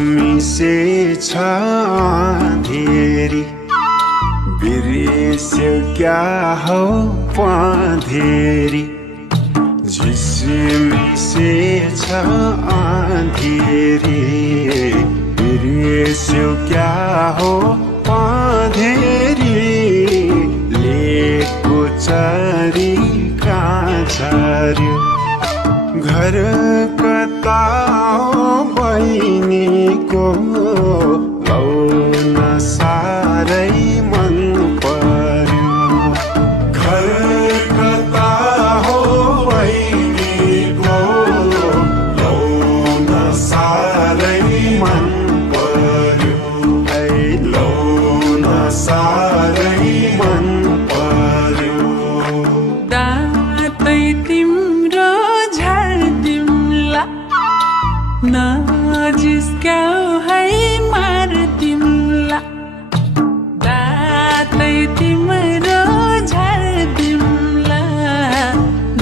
झिसमिसे छ अँधेरी बिर्स्यौ क्या हो पँधेरी झिसमिसे छ अँधेरी बिर्स्यौ क्या हो पँधेरी लेको चरी कहाँ झर्यो घर कता हो बहिनीको लौन साह्रै मन पर्यो घर कता हो बहिनीको लौन साह्रै मन पर्यो लौन साह्रै मन पर्यो दातै तिम्रो नजिस्क्याउ है मार्दिउँला दातै तिम्रो झार्दिउँला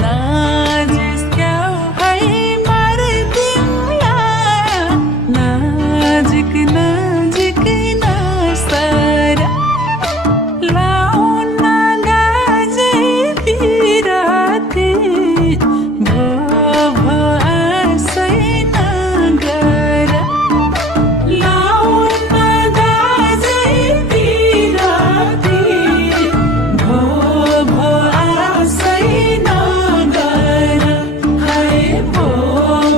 नजिस्क्याउ है मार्दिउँला नजिक नजिक नसर लाउन गाजे पिराती भो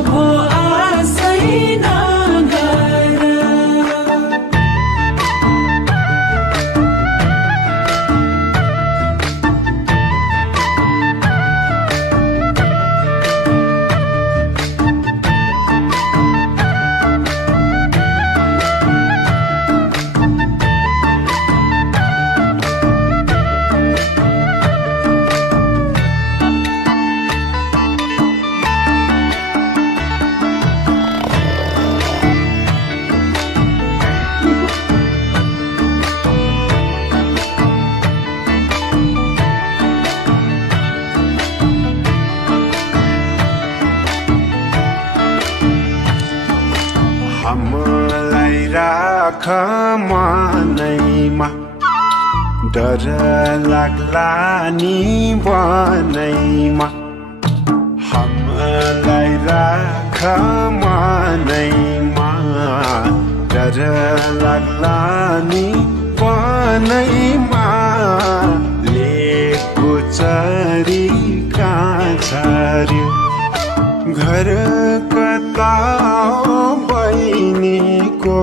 भो आसै हामीलाई राख मनैमा डर लाग्ला नि बनैमा हामीलाई राख मनैमा डर लाग्ला नि बनैमा लेको चरी कहाँ झर्यो घर कता हो बहिनीको